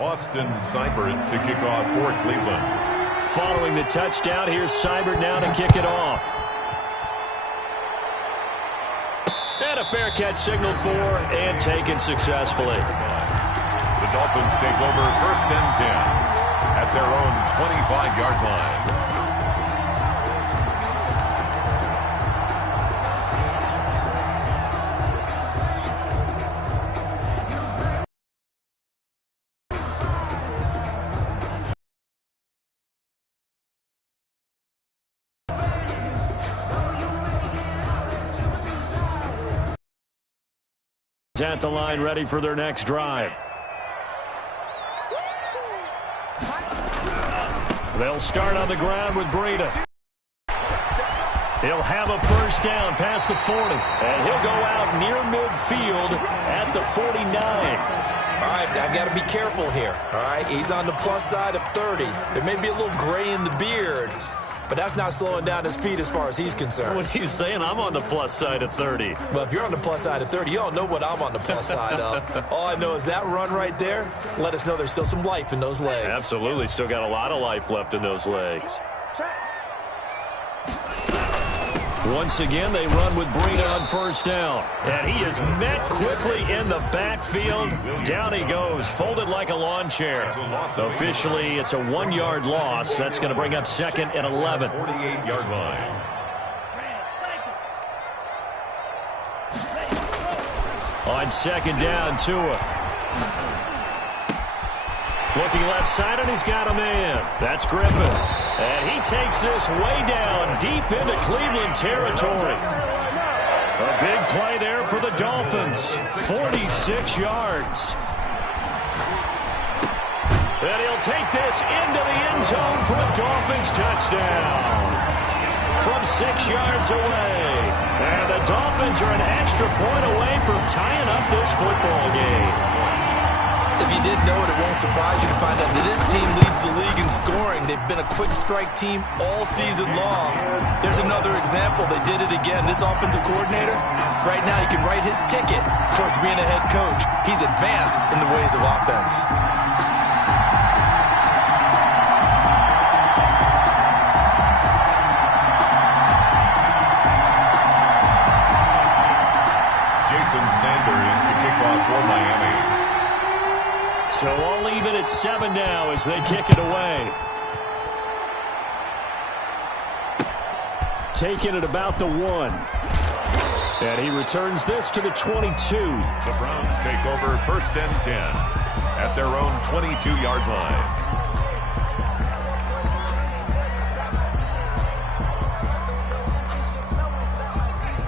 Austin Seibert to kick off for Cleveland. Following the touchdown, here's Seibert now to kick it off. And a fair catch signaled for and taken successfully. The Dolphins take over 1st and 10 at their own 25-yard line. At the line, ready for their next drive. They'll start on the ground with Breida. He'll have a first down past the 40. And he'll go out near midfield at the 49. All right, I've got to be careful here. All right, he's on the plus side of 30. There may be a little gray in the beard, but that's not slowing down his speed as far as he's concerned. What he's saying, I'm on the plus side of 30. Well, if you're on the plus side of 30, you don't know what I'm on the plus side of. All I know is that run right there, let us know there's still some life in those legs. Absolutely, still got a lot of life left in those legs. Once again, they run with Breida on first down. And he is met quickly in the backfield. Down he goes, folded like a lawn chair. Officially, it's a 1-yard loss. That's going to bring up 2nd and 11. 48-yard line. On 2nd down, Tua. Looking left side, and he's got a man. That's Griffin. And he takes this way down, deep into Cleveland territory. A big play there for the Dolphins. 46 yards. And he'll take this into the end zone for a Dolphins touchdown. From 6 yards away. And the Dolphins are an extra point away from tying up this football game. If you didn't know it, it won't surprise you to find out that this team leads the league in scoring. They've been a quick strike team all season long. There's another example. They did it again. This offensive coordinator, right now he can write his ticket towards being a head coach. He's advanced in the ways of offense. Jason Sanders to kick off for Miami. So all even at 7 now as they kick it away. Taking it about the 1. And he returns this to the 22. The Browns take over 1st and 10 at their own 22-yard line.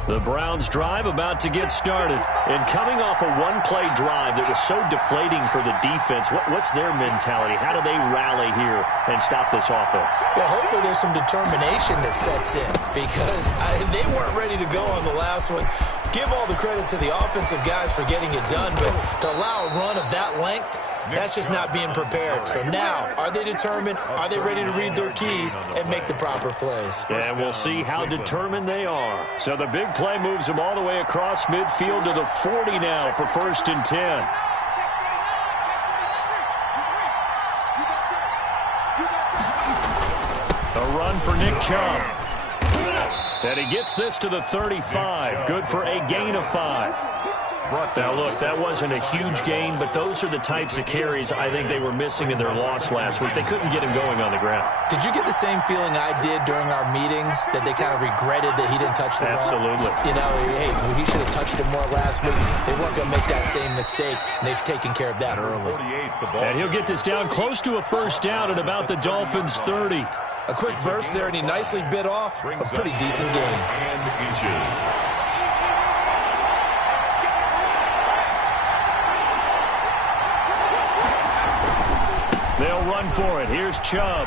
The Browns drive about to get started. And coming off a one-play drive that was so deflating for the defense, what's their mentality? How do they rally here and stop this offense? Well, hopefully there's some determination that sets in because they weren't ready to go on the last one. Give all the credit to the offensive guys for getting it done, but to allow a run of that length, that's just not being prepared. So now, are they determined? Are they ready to read their keys and make the proper plays? And we'll see how determined they are. So the big play moves them all the way across midfield to the 40 now for 1st and 10. A run for Nick Chubb. And he gets this to the 35. Good for a gain of 5. Now, look, that wasn't a huge gain, but those are the types of carries I think they were missing in their loss last week. They couldn't get him going on the ground. Did you get the same feeling I did during our meetings, that they kind of regretted that he didn't touch the ball? Absolutely. You know, hey, he should have touched it more last week. They weren't going to make that same mistake, and they've taken care of that early. And he'll get this down close to a first down at about the Dolphins' 30. A quick burst there, and he nicely bit off a pretty decent gain. They'll run for it. Here's Chubb.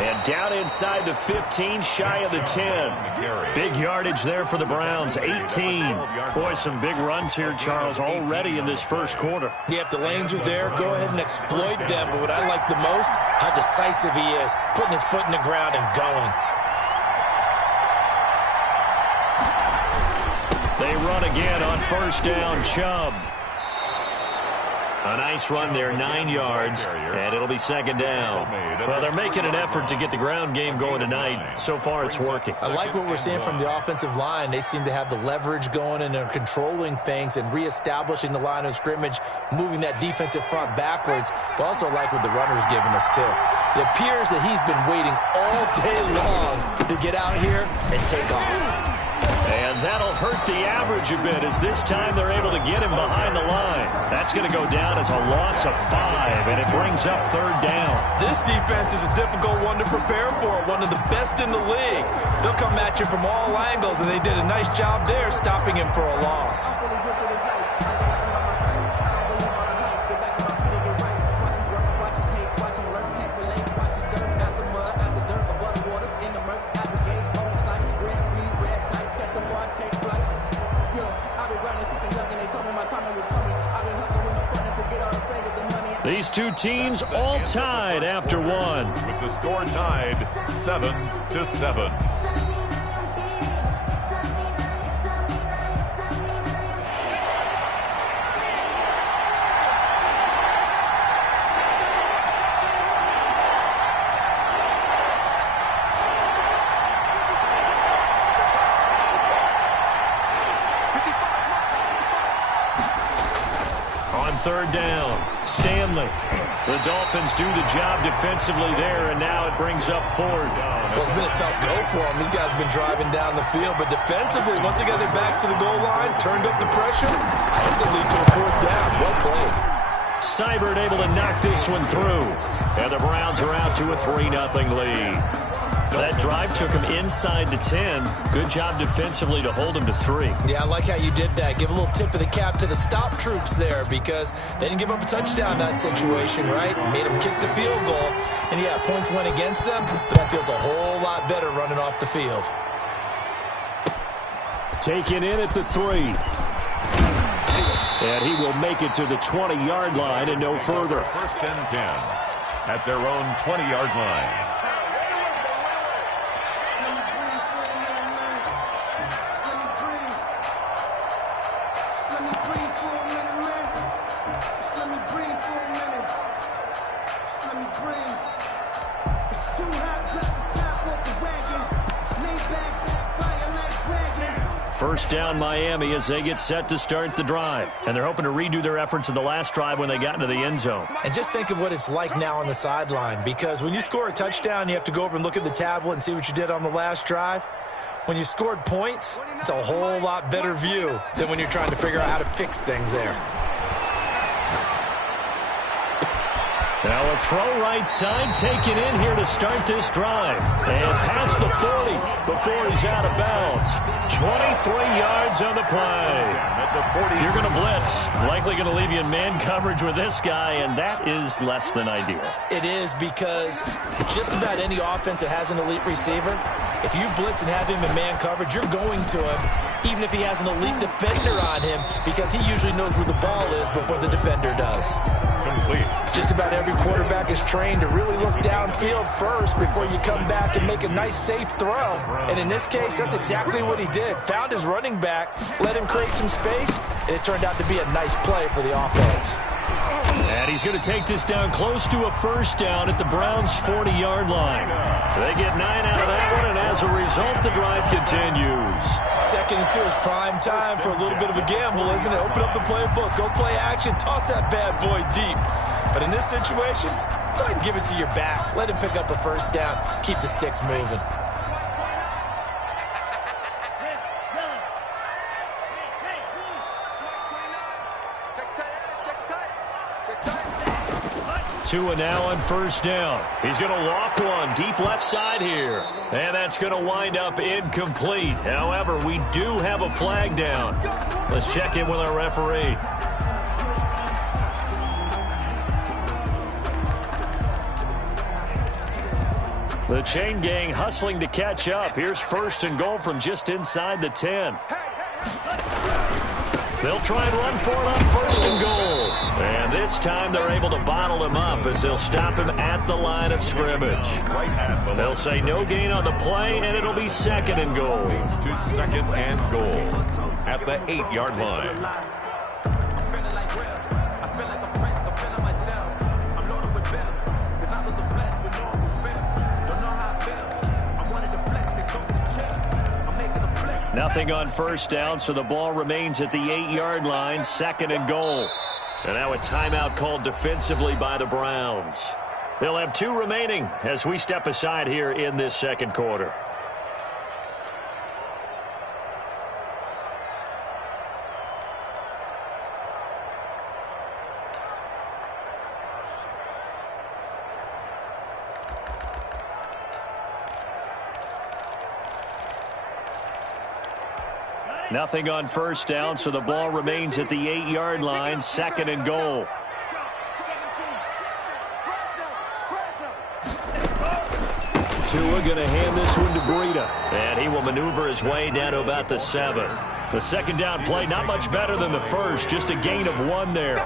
And down inside the 15, shy of the 10. Big yardage there for the Browns, 18. Boy, some big runs here, Charles, already in this first quarter. Yeah, if the lanes are there, go ahead and exploit them. But what I like the most, how decisive he is, putting his foot in the ground and going. They run again on first down, Chubb. A nice run there, 9 yards, and it'll be second down. Well, they're making an effort to get the ground game going tonight. So far, it's working. I like what we're seeing from the offensive line. They seem to have the leverage going, and they're controlling things and reestablishing the line of scrimmage, moving that defensive front backwards, but also like what the runner's giving us, too. It appears that he's been waiting all day long to get out here and take off. And that'll hurt the average a bit as this time they're able to get him behind the line. That's going to go down as a loss of 5, and it brings up third down. This defense is a difficult one to prepare for, one of the best in the league. They'll come at you from all angles, and they did a nice job there stopping him for a loss. These two teams all tied after one. With the score tied 7-7. On third down, Stanley. The Dolphins do the job defensively there, and now it brings up fourth. Well, it's been a tough go for them. These guys have been driving down the field, but defensively, once they got their backs to the goal line, turned up the pressure, that's going to lead to a fourth down. Well played. Seibert able to knock this one through, and the Browns are out to a 3-0 lead. That drive took him inside the 10. Good job defensively to hold him to 3. Yeah, I like how you did that. Give a little tip of the cap to the stop troops there because they didn't give up a touchdown in that situation, right? Made them kick the field goal. And, yeah, points went against them, but that feels a whole lot better running off the field. Taken in at the 3. And he will make it to the 20-yard line and no further. First and 10 at their own 20-yard line. First down Miami as they get set to start the drive. And they're hoping to redo their efforts in the last drive when they got into the end zone. And just think of what it's like now on the sideline, because when you score a touchdown, you have to go over and look at the tablet and see what you did on the last drive. When you scored points, it's a whole lot better view than when you're trying to figure out how to fix things there. Now a throw right side taken in here to start this drive. And past the 40 before he's out of bounds. 23 yards on the play. If you're going to blitz, likely going to leave you in man coverage with this guy, and that is less than ideal. It is, because just about any offense that has an elite receiver, if you blitz and have him in man coverage, you're going to him, even if he has an elite defender on him, because he usually knows where the ball is before the defender does. Complete. Just about every quarterback is trained to really look downfield first before you come back and make a nice, safe throw. And in this case, that's exactly what he did. Found his running back, let him create some space, and it turned out to be a nice play for the offense. And he's going to take this down close to a first down at the Browns' 40-yard line. They get 9 out of that one, and as a result, the drive continues. Second and 2 is prime time for a little bit of a gamble, isn't it? Open up the playbook, go play action, toss that bad boy deep. But in this situation, go ahead and give it to your back. Let him pick up a first down. Keep the sticks moving. Tua now on first down. He's going to loft one deep left side here. And that's going to wind up incomplete. However, we do have a flag down. Let's check in with our referee. The chain gang hustling to catch up. Here's first and goal from just inside the 10. They'll try and run for it on first and goal. And this time they're able to bottle him up as they'll stop him at the line of scrimmage. They'll say no gain on the play, and it'll be second and goal. To second and goal at the 8-yard line. Nothing on first down, so the ball remains at the 8-yard line, 2nd and goal. And now a timeout called defensively by the Browns. They'll have 2 remaining as we step aside here in this second quarter. Nothing on first down, so the ball remains at the 8-yard line, 2nd and goal. Tua going to hand this one to Breida, and he will maneuver his way down to about the 7. The second down play, not much better than the first, just a gain of 1 there.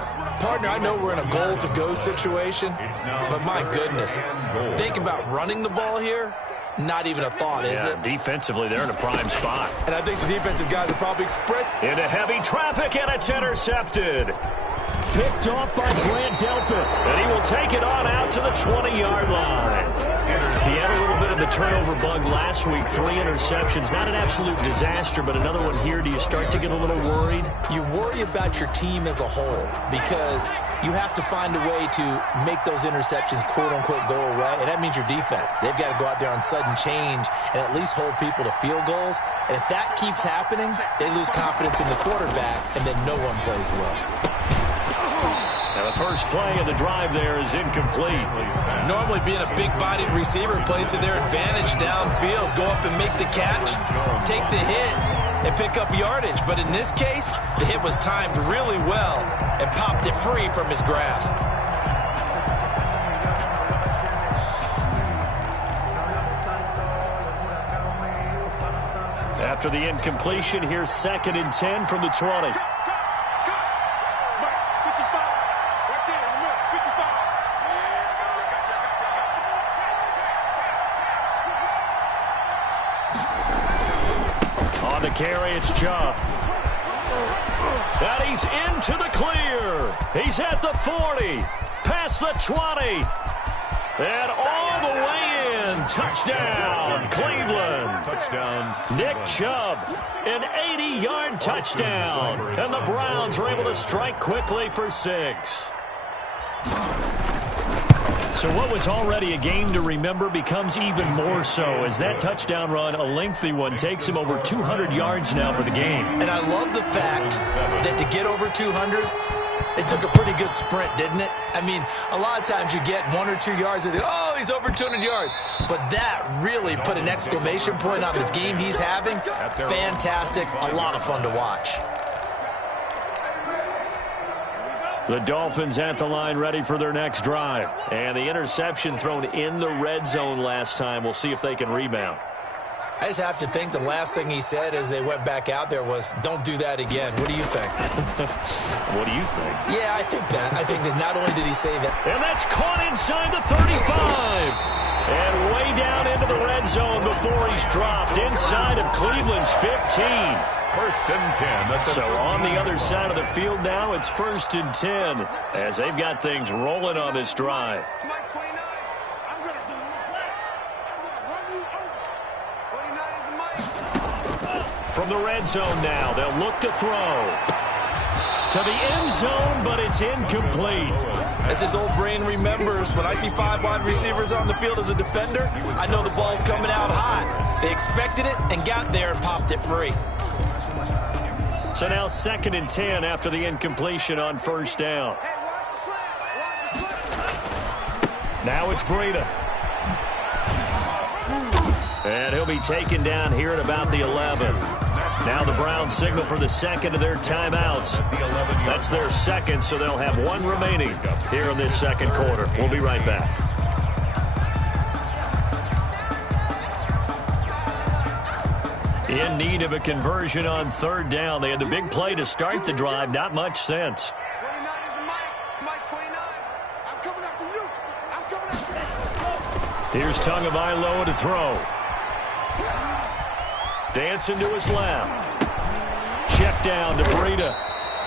Partner, I know we're in a goal-to-go situation, but my goodness, think about running the ball here. Not even a thought, is it? Defensively, they're in a prime spot. And I think the defensive guys are probably expressed. Into heavy traffic, and it's intercepted. Picked off by Grant Delpit. And he will take it on out to the 20-yard line. He had a little bit of the turnover bug last week. 3 interceptions. Not an absolute disaster, but another one here. Do you start to get a little worried? You worry about your team as a whole because you have to find a way to make those interceptions, quote-unquote, go away. And that means your defense. They've got to go out there on sudden change and at least hold people to field goals. And if that keeps happening, they lose confidence in the quarterback, and then no one plays well. Now the first play of the drive there is incomplete. Normally being a big-bodied receiver plays to their advantage downfield. Go up and make the catch, take the hit, and pick up yardage. But in this case, the hit was timed really well and popped it free from his grasp. After the incompletion, here's 2nd and 10 from the 20. On the carry, it's Chubb. And he's into the clear. He's at the 40, past the 20, and all the way in. Touchdown, Cleveland. Touchdown. Nick Chubb, an 80-yard touchdown. And the Browns are able to strike quickly for 6. So what was already a game to remember becomes even more so as that touchdown run, a lengthy one, takes him over 200 yards now for the game. And I love the fact that to get over 200, it took a pretty good sprint, didn't it? I mean, a lot of times you get 1 or 2 yards and you go, oh, he's over 200 yards. But that really put an exclamation point on the game he's having. Fantastic. A lot of fun to watch. The Dolphins at the line ready for their next drive. And the interception thrown in the red zone last time. We'll see if they can rebound. I just have to think the last thing he said as they went back out there was, don't do that again. What do you think? What do you think? Yeah, I think that. I think that not only did he say that. And that's caught inside the 35. And way down into the red zone before he's dropped inside of Cleveland's 15. 1st and 10. So on the other side of the field now, it's 1st and 10 as they've got things rolling on this drive. From the red zone now, they'll look to throw. To the end zone, but it's incomplete. As his old brain remembers, when I see 5 wide receivers on the field as a defender, I know the ball's coming out hot. They expected it and got there and popped it free. So now 2nd and 10 after the incompletion on 1st down. Now it's Breida. And he'll be taken down here at about the 11. Now the Browns signal for the second of their timeouts. That's their second, so they'll have 1 remaining here in this second quarter. We'll be right back. In need of a conversion on 3rd down. They had the big play to start the drive. Not much sense. Here's Tagovailoa to throw. Dancing to his left. Check down to Breida.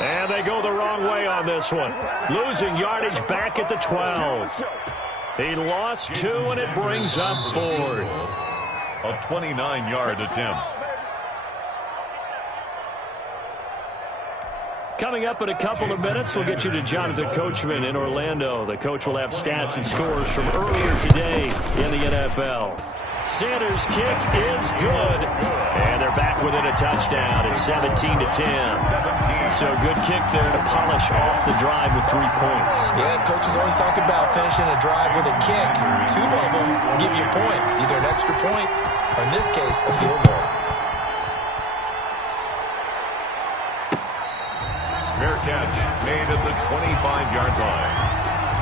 And they go the wrong way on this one. Losing yardage back at the 12. He lost 2, and it brings up 4th. A 29-yard attempt. Coming up in a couple of minutes, we'll get you to Jonathan Coachman in Orlando. The coach will have stats and scores from earlier today in the NFL. Sanders' kick is good, and they're back within a touchdown. It's 17-10. So good kick there to polish off the drive with 3 points. Yeah, coaches always talk about finishing a drive with a kick. 2 of them give you points, either an extra point or, in this case, a field goal. Fair catch made at the 25-yard line.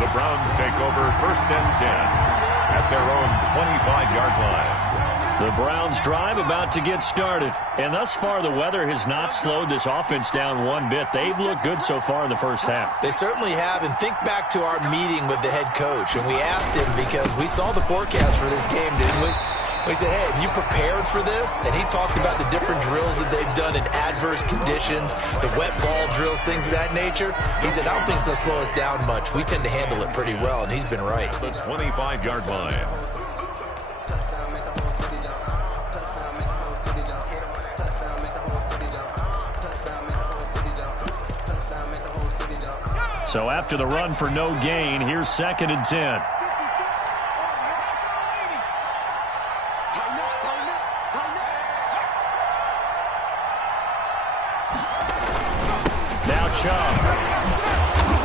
The Browns take over 1st and 10 at their own 25-yard line. The Browns drive about to get started. And thus far, the weather has not slowed this offense down one bit. They've looked good so far in the first half. They certainly have. And think back to our meeting with the head coach. And we asked him because we saw the forecast for this game, didn't we? We said, hey, have you prepared for this? And he talked about the different drills that they've done in adverse conditions, the wet ball drills, things of that nature. He said, I don't think it's going to slow us down much. We tend to handle it pretty well, and he's been right. The 25-yard line. So after the run for no gain, here's 2nd and 10.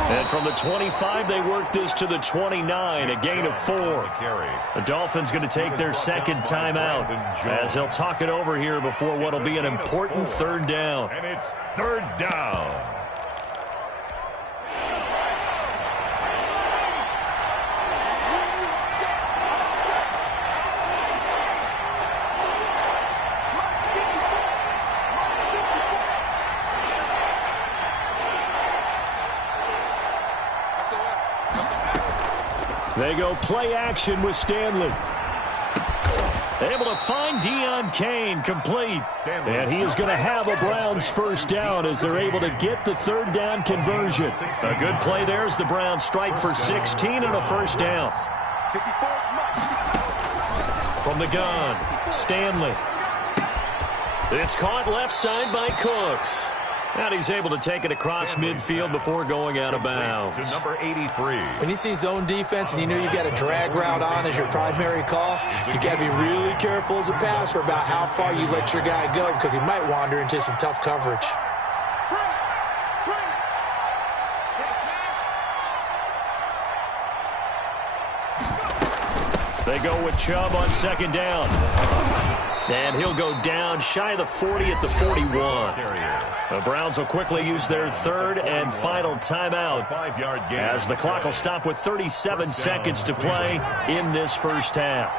And from the 25, they work this to the 29, a gain of 4. The Dolphins going to take their 2nd timeout as they'll talk it over here before what will be an important 3rd down. And it's 3rd down. They go play action with Stanley. Able to find Deon Cain complete. And he is going to have a Browns 1st down as they're able to get the 3rd down conversion. A good play there as the Browns strike for 16 and a 1st down. From the gun, Stanley. It's caught left side by Cooks. And he's able to take it across midfield before going out of bounds. To number 83. When you see zone defense and you know you've got a drag route on as your primary call, you got to be really careful as a passer about how far you let your guy go because he might wander into some tough coverage. They go with Chubb on 2nd down. And he'll go down shy of the 40 at the 41. The Browns will quickly use their 3rd and final timeout as the clock will stop with 37 seconds to play in this first half.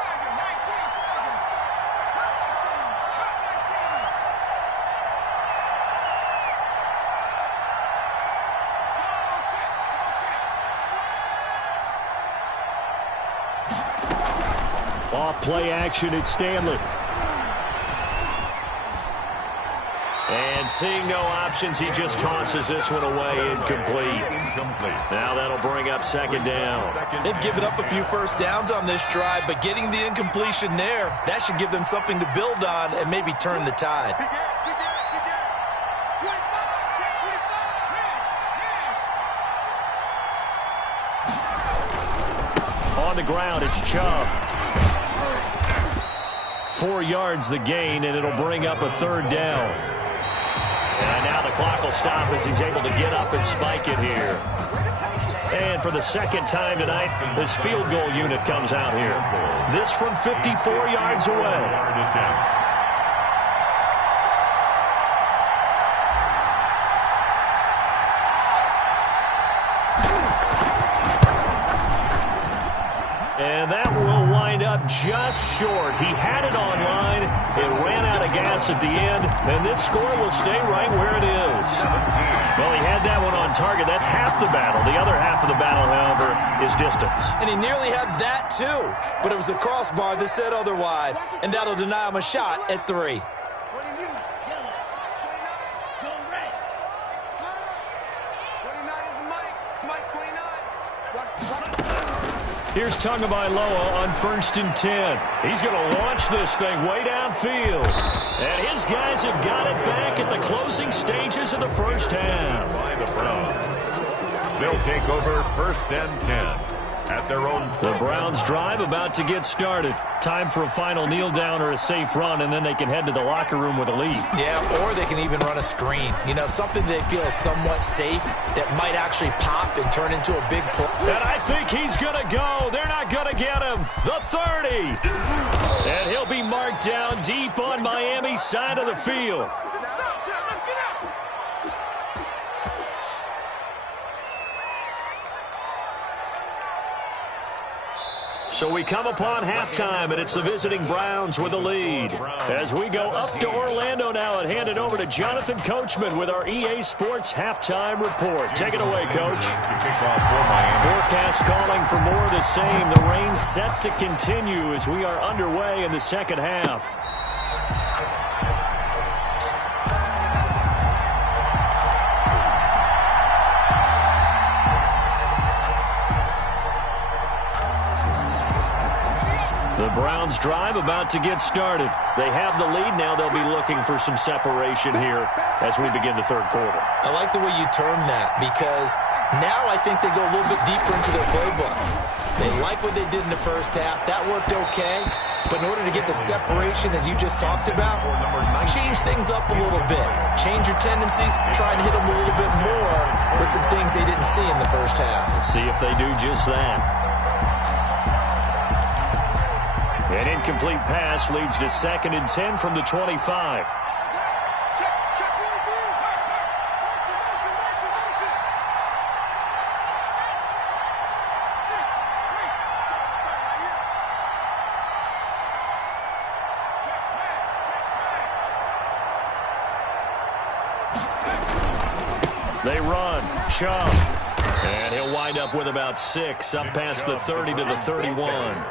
Off play action at Stanley. And seeing no options, he just tosses this one away, incomplete. Now that'll bring up 2nd down. They've given up a few 1st downs on this drive, but getting the incompletion there, that should give them something to build on and maybe turn the tide. On the ground, it's Chubb. 4 yards the gain, and it'll bring up a 3rd down. And now the clock will stop as he's able to get up and spike it here. And for the 2nd time tonight, this field goal unit comes out here. This from 54 yards away. And that will wind up just short. He had it on line. It ran out of gas at the end, and this score will stay right where it is. Well, he had that one on target. That's half the battle. The other half of the battle, however, is distance. And he nearly had that, too. But it was the crossbar that said otherwise, and that'll deny him a shot at 3. Here's Tagovailoa on 1st and 10. He's going to launch this thing way downfield. And his guys have got it back at the closing stages of the first half. They'll take over 1st and 10 at their own 20. The Browns drive about to get started. Time for a final kneel down or a safe run, and then they can head to the locker room with a lead. Yeah, or they can even run a screen. You know, something they feel somewhat safe that might actually pop and turn into a big play. And I think he's going to go. They're not going to get him. The 30. And he'll be marked down deep on Miami's side of the field. So we come upon halftime, and it's the visiting Browns with the lead. As we go up to Orlando now and hand it over to Jonathan Coachman with our EA Sports Halftime Report. Take it away, Coach. Forecast calling for more of the same. The rain set to continue as we are underway in the second half. The Browns drive about to get started. They have the lead now. They'll be looking for some separation here as we begin the third quarter. I like the way you term that because now I think they go a little bit deeper into their playbook. They like what they did in the first half. That worked okay. But in order to get the separation that you just talked about, change things up a little bit. Change your tendencies. Try and hit them a little bit more with some things they didn't see in the first half. See if they do just that. An incomplete pass leads to 2nd and 10 from the 25. They run. Chubb. And he'll wind up with about 6, up past the 30 to the 31.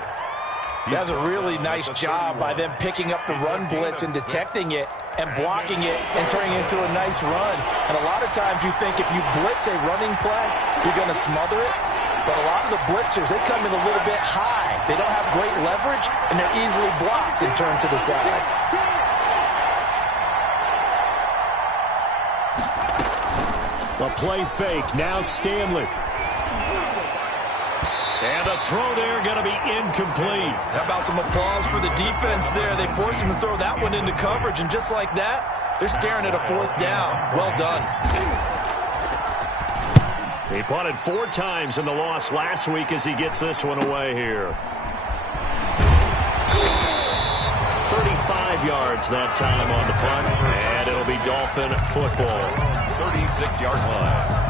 That's a really nice job by them picking up the run blitz and detecting it and blocking it and turning it into a nice run. And a lot of times you think if you blitz a running play, you're going to smother it. But a lot of the blitzers, they come in a little bit high. They don't have great leverage, and they're easily blocked and turned to the side. A play fake. Now Stanley. And the throw there going to be incomplete. How about some applause for the defense there? They forced him to throw that one into coverage, and just like that, they're staring at a 4th down. Well done. He punted 4 times in the loss last week as he gets this one away here. 35 yards that time on the punt, and it'll be Dolphin football. 36-yard line.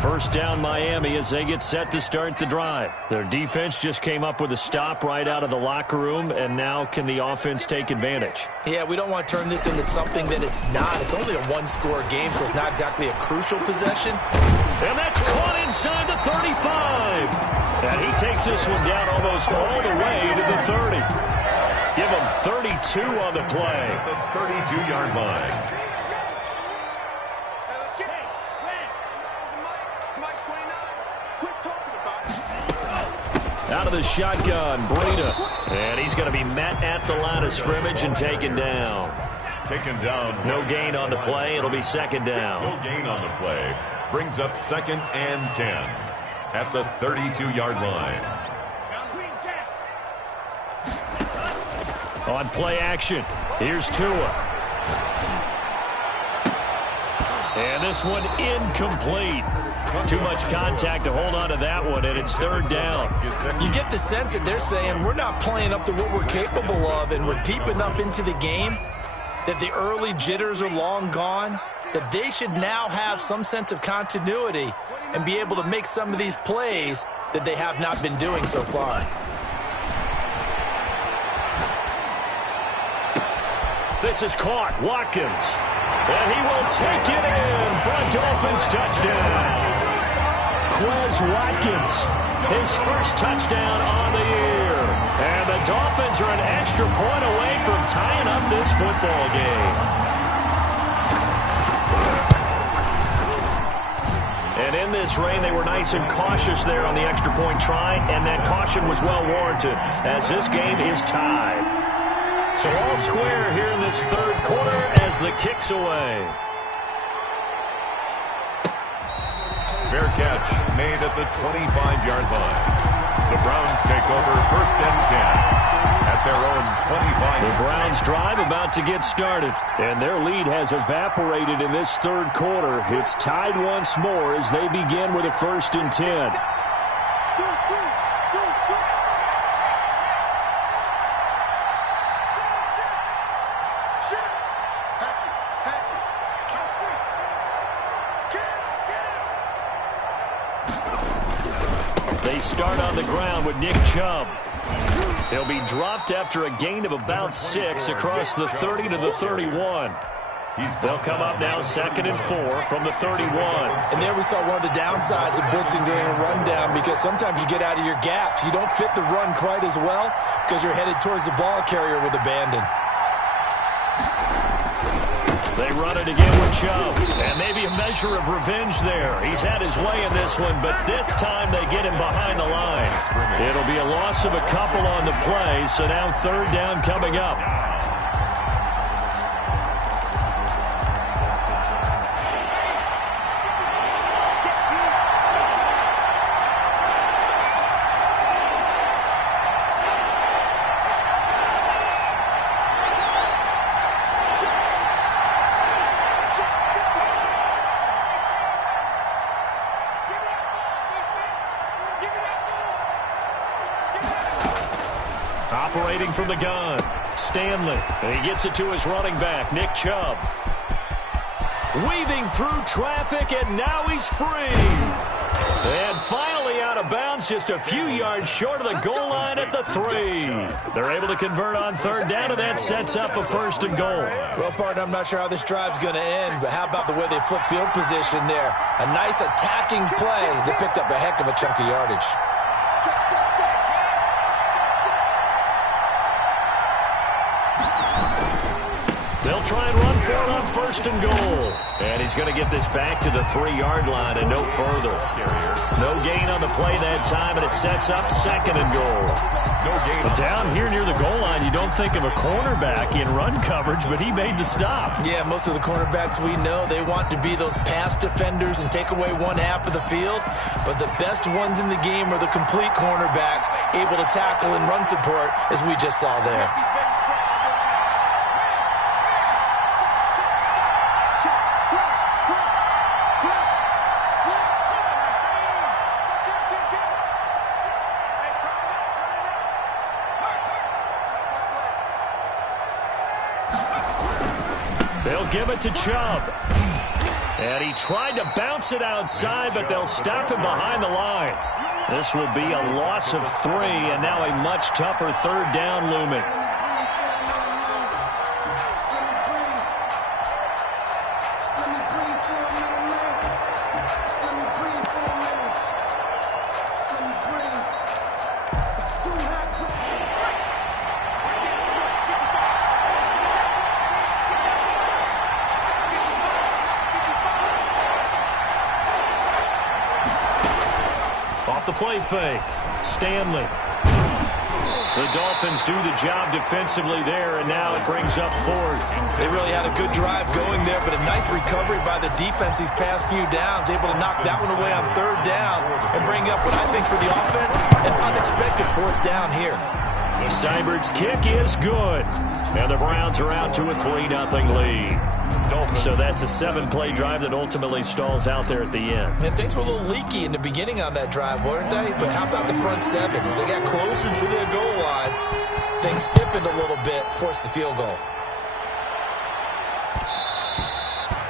First down Miami as they get set to start the drive. Their defense just came up with a stop right out of the locker room, and now can the offense take advantage? Yeah, we don't want to turn this into something that it's not. It's only a 1-score game, so it's not exactly a crucial possession. And that's caught inside the 35. And he takes this one down almost all the way to the 30. Give him 32 on the play. The 32-yard line. Out of the shotgun, Breida. And he's going to be met at the line of scrimmage and taken down. Taken down. No gain on the play. It'll be 2nd down. No gain on the play. Brings up 2nd and 10 at the 32-yard line. On play action, here's Tua. And this one incomplete. Too much contact to hold on to that one, and it's 3rd down. You get the sense that they're saying we're not playing up to what we're capable of, and we're deep enough into the game that the early jitters are long gone, that they should now have some sense of continuity and be able to make some of these plays that they have not been doing so far. This is caught. Watkins. And he will take it in for a Dolphins touchdown. Quez Watkins, his first touchdown on the year. And the Dolphins are an extra point away from tying up this football game. And in this rain, they were nice and cautious there on the extra point try, and that caution was well warranted as this game is tied. So all square here in this third quarter as the kick's away. Fair catch made at the 25-yard line. The Browns take over first and 10 at their own 25. The Browns drive about to get started, and their lead has evaporated in this third quarter. It's tied once more as they begin with a first and 10. They start on the ground with Nick Chubb. He'll be dropped after a gain of about 6 across the 30 to the 31. They'll come up now 2nd and 4 from the 31. And there we saw one of the downsides of blitzing during a rundown, because sometimes you get out of your gaps. You don't fit the run quite as well because you're headed towards the ball carrier with abandon. They run it again with Chubb, and maybe a measure of revenge there. He's had his way in this one, but this time they get him behind the line. It'll be a loss of a couple on the play, so now third down coming up. Operating from the gun, Stanley. And he gets it to his running back, Nick Chubb. Weaving through traffic, and now he's free. And finally out of bounds, just a few yards short of the goal line at the 3. They're able to convert on third down, and that sets up a first and goal. Well, partner, I'm not sure how this drive's going to end, but how about the way they flip field position there? A nice attacking play. They picked up a heck of a chunk of yardage. They'll try and run for it on first and goal. And he's going to get this back to the 3-yard line and no further. No gain on the play that time, and it sets up 2nd and goal. No gain. Down here near the goal line, you don't think of a cornerback in run coverage, but he made the stop. Yeah, most of the cornerbacks we know, they want to be those pass defenders and take away one half of the field. But the best ones in the game are the complete cornerbacks, able to tackle and run support, as we just saw there. They'll give it to Chubb. And he tried to bounce it outside, but they'll stop him behind the line. This will be a loss of 3, and now a much tougher third down looming. Off the play fake, Stanley. The Dolphins do the job defensively there, and now it brings up 4th. They really had a good drive going there, but a nice recovery by the defense these past few downs, able to knock that one away on third down and bring up what I think for the offense, an unexpected 4th down here. The Cyberts kick is good, and the Browns are out to a 3-0 lead. So that's a 7-play drive that ultimately stalls out there at the end. And things were a little leaky in the beginning on that drive, weren't they? But how about the front 7? As they got closer to the goal line, things stiffened a little bit, forced the field goal.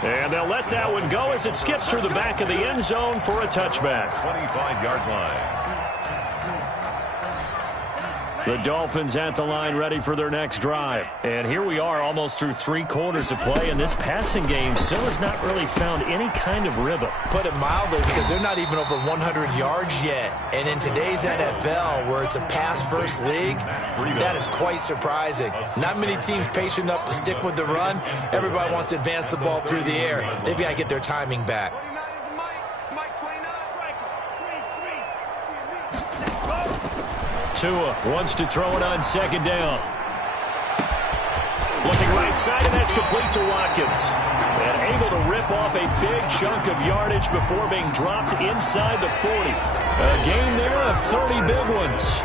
And they'll let that one go as it skips through the back of the end zone for a touchback. 25-yard line. The Dolphins at the line ready for their next drive. And here we are almost through 3 quarters of play, and this passing game still has not really found any kind of rhythm. Put it mildly, because they're not even over 100 yards yet. And in today's NFL, where it's a pass-first league, that is quite surprising. Not many teams patient enough to stick with the run. Everybody wants to advance the ball through the air. They've got to get their timing back. Tua wants to throw it on 2nd down. right side, and that's complete to Watkins. And able to rip off a big chunk of yardage before being dropped inside the 40. A gain there of 30 big ones.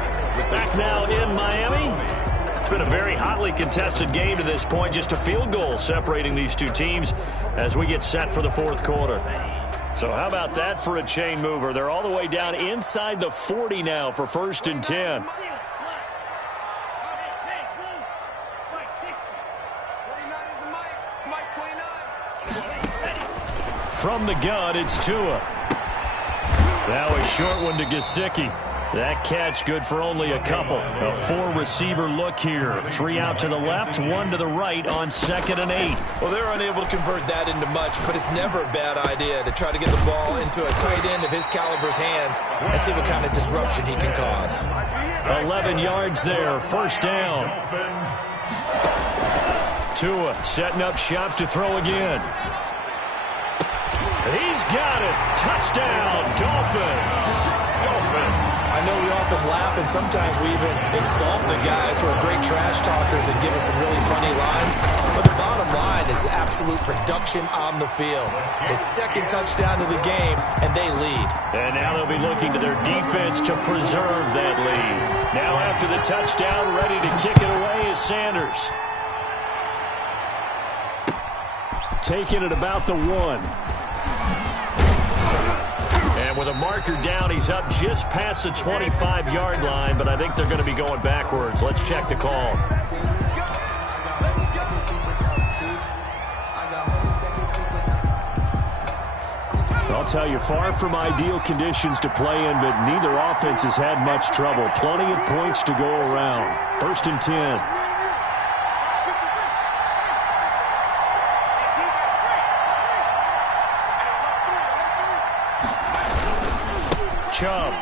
Back now in Miami. It's been a very hotly contested game to this point. Just a field goal separating these two teams as we get set for the fourth quarter. So how about that for a chain mover? They're all the way down inside the 40 now for 1st and 10. From the gun, it's Tua. That was short one to Gesicki. That catch good for only a couple. A 4-receiver look here. 3 out to the left, 1 to the right on 2nd and 8. Well, they're unable to convert that into much, but it's never a bad idea to try to get the ball into a tight end of his caliber's hands and see what kind of disruption he can cause. 11 yards there, 1st down. Tua setting up shop to throw again. He's got it. Touchdown, Dolphins. I know we often laugh, and sometimes we even insult the guys who are great trash talkers and give us some really funny lines. But the bottom line is absolute production on the field. His 2nd touchdown of the game, and they lead. And now they'll be looking to their defense to preserve that lead. Now after the touchdown, ready to kick it away is Sanders. Taking it about the 1. And with a marker down, he's up just past the 25-yard line, but I think they're going to be going backwards. Let's check the call. I'll tell you, far from ideal conditions to play in, but neither offense has had much trouble. Plenty of points to go around. 1st and 10. Chubb.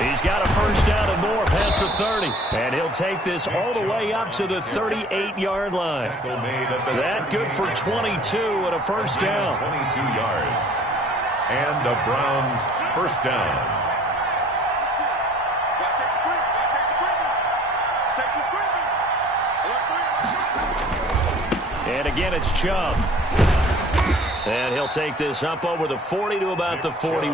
He's got a 1st down and more past the 30. And he'll take this all the way up to the 38-yard line. That good for 22 and a 1st down. 22 yards. And the Browns 1st down. And again, it's Chubb. And he'll take this up over the 40 to about the 41.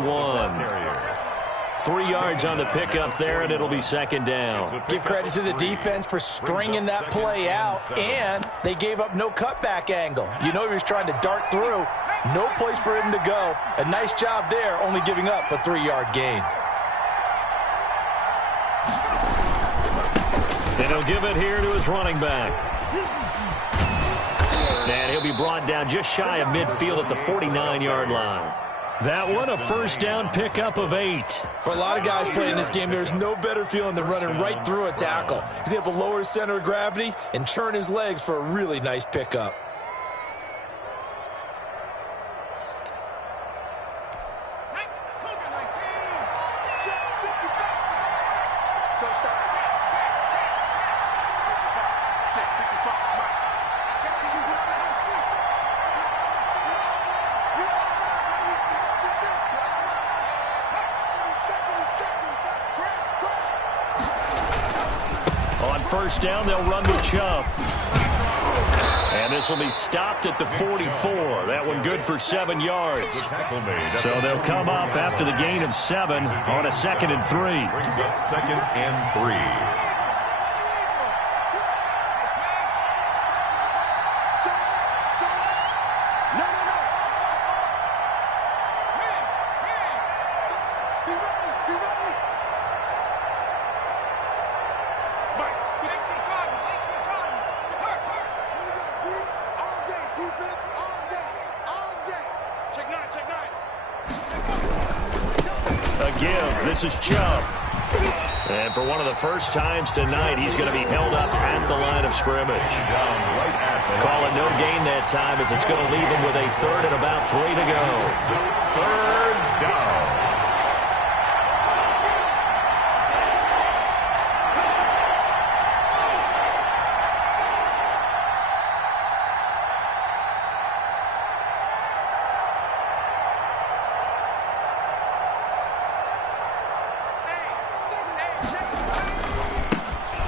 3 yards on the pickup there, and it'll be 2nd down. Give credit to the defense for stringing that play out, and they gave up no cutback angle. You know he was trying to dart through. No place for him to go. A nice job there, only giving up a 3-yard gain. And he'll give it here to his running back. And he'll be brought down just shy of midfield at the 49-yard line. That one, a 1st down pickup of 8. For a lot of guys playing this game, there's no better feeling than running right through a tackle. He's able to lower his center of gravity and churn his legs for a really nice pickup. On 1st down, they'll run with Chubb. And this will be stopped at the 44. That one good for 7 yards. So they'll come up after the gain of 7 on a 2nd and 3. Brings up 2nd and 3. This is Chubb. And for one of the first times tonight, he's going to be held up at the line of scrimmage. Call it no gain that time as it's going to leave him with a 3rd and about 3 to go. 3rd down.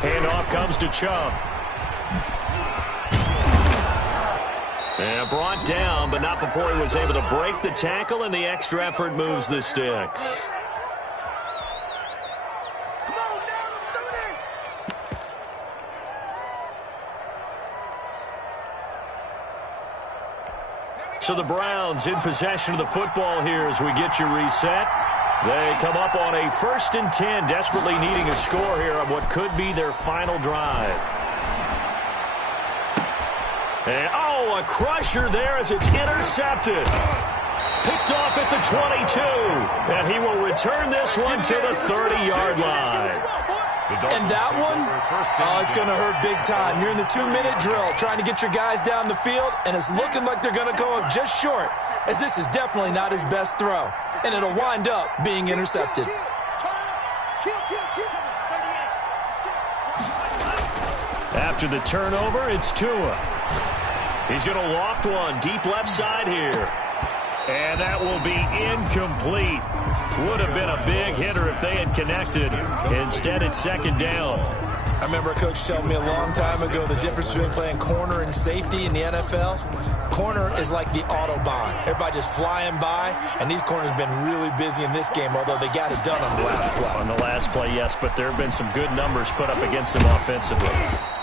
Handoff comes to Chubb. And brought down, but not before he was able to break the tackle, and the extra effort moves the sticks. So the Browns in possession of the football here as we get you reset. They come up on a 1st and 10, desperately needing a score here on what could be their final drive. And, oh, a crusher there as it's intercepted. Picked off at the 22. And he will return this one to the 30-yard line. And that one, oh, it's going to hurt big time. You're in the 2-minute drill trying to get your guys down the field, and it's looking like they're going to go up just short, as this is definitely not his best throw. And it'll wind up being intercepted. After the turnover, it's Tua. He's going to loft one deep left side here. And that will be incomplete. Would have been a big hitter if they had connected. Instead, it's 2nd down. I remember a coach telling me a long time ago the difference between playing corner and safety in the NFL. Corner is like the Autobahn. Everybody just flying by, and these corners have been really busy in this game, although they got it done on the last play. On the last play, yes, but there have been some good numbers put up against them offensively.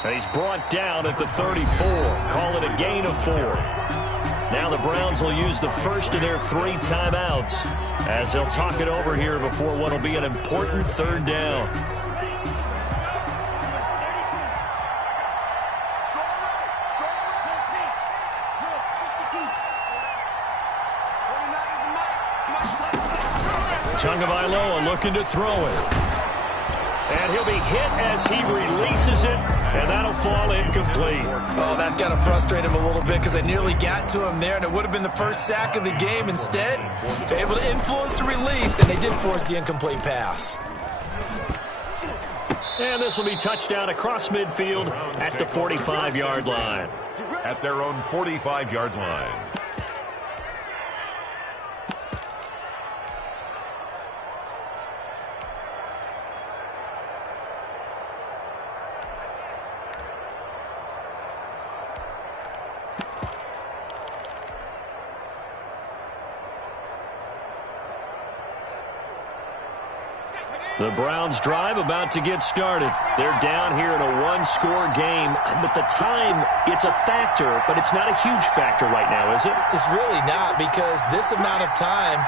And he's brought down at the 34. Call it a gain of 4. Now the Browns will use the first of their 3 timeouts as they'll talk it over here before what will be an important 3rd down. Tagovailoa looking to throw it. And he'll be hit as he releases it, and that'll fall incomplete. Oh, that's got to frustrate him a little bit because they nearly got to him there, and it would have been the first sack of the game. Instead, they're able to influence the release, and they did force the incomplete pass. And this will be touchdown across midfield at the 45-yard line. At their own 45-yard line. The Browns drive about to get started. They're down here in a 1-score game, but the time, it's a factor, but it's not a huge factor right now, is it? It's really not, because this amount of time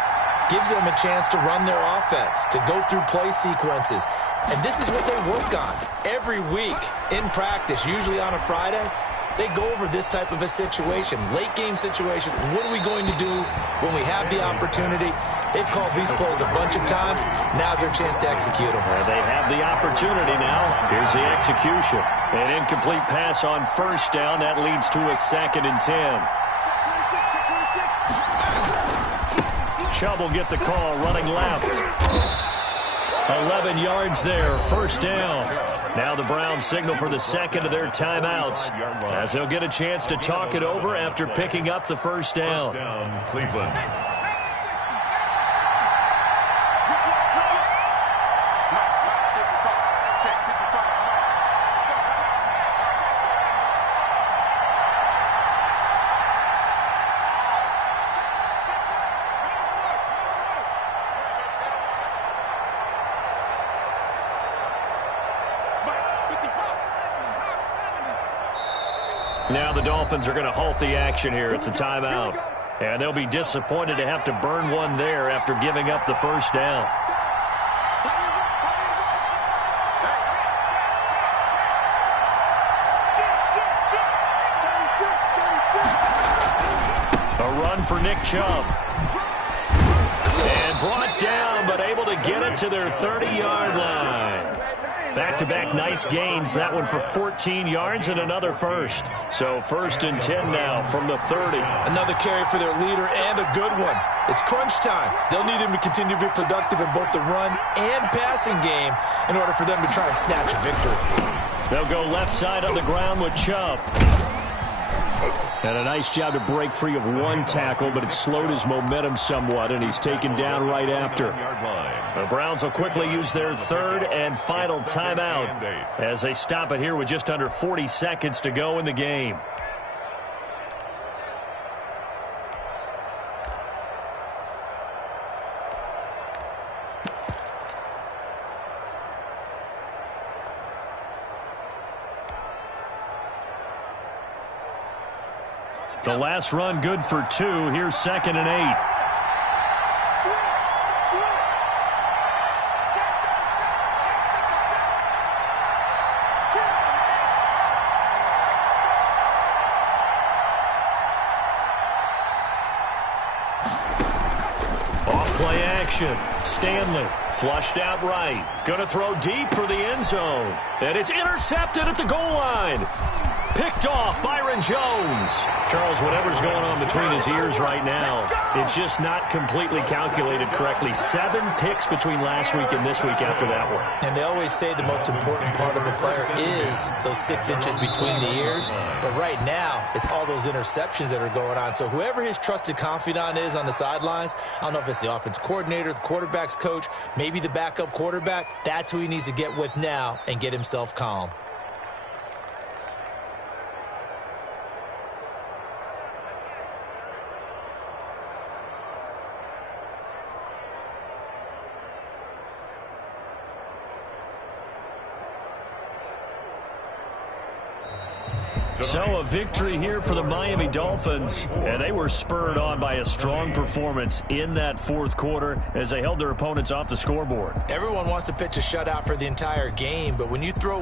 gives them a chance to run their offense, to go through play sequences. And this is what they work on every week in practice, usually on a Friday. They go over this type of a situation, late game situation. What are we going to do when we have the opportunity? They've called these plays a bunch of times. Now's their chance to execute them. They have the opportunity now. Here's the execution. An incomplete pass on 1st down. That leads to a 2nd and 10. Chubb will get the call running left. 11 yards there. 1st down. Now the Browns signal for the 2nd of their timeouts as they'll get a chance to talk it over after picking up the 1st down. Cleveland. Now the Dolphins are going to halt the action here. It's a timeout. And they'll be disappointed to have to burn one there after giving up the 1st down. A run for Nick Chubb. And brought down, but able to get it to their 30-yard line. Back-to-back nice gains. That one for 14 yards and another first. So 1st and 10 now from the 30. Another carry for their leader and a good one. It's crunch time. They'll need him to continue to be productive in both the run and passing game in order for them to try and snatch a victory. They'll go left side on the ground with Chubb. And a nice job to break free of one tackle, but it slowed his momentum somewhat, and he's taken down right after. The Browns will quickly use their 3rd and final timeout as they stop it here with just under 40 seconds to go in the game. The last run good for 2. Here's 2nd and 8. Off-play action. Stanley flushed out right. Going to throw deep for the end zone. And it's intercepted at the goal line. Picked off Byron Jones. Charles, whatever's going on between his ears right now, it's just not completely calculated correctly. 7 picks between last week and this week after that one. And they always say the most important part of a player is those 6 inches between the ears. But right now, it's all those interceptions that are going on. So whoever his trusted confidant is on the sidelines, I don't know if it's the offense coordinator, the quarterback's coach, maybe the backup quarterback, that's who he needs to get with now and get himself calm. So a victory here for the Miami Dolphins, and they were spurred on by a strong performance in that 4th quarter as they held their opponents off the scoreboard. Everyone wants to pitch a shutout for the entire game, but when you throw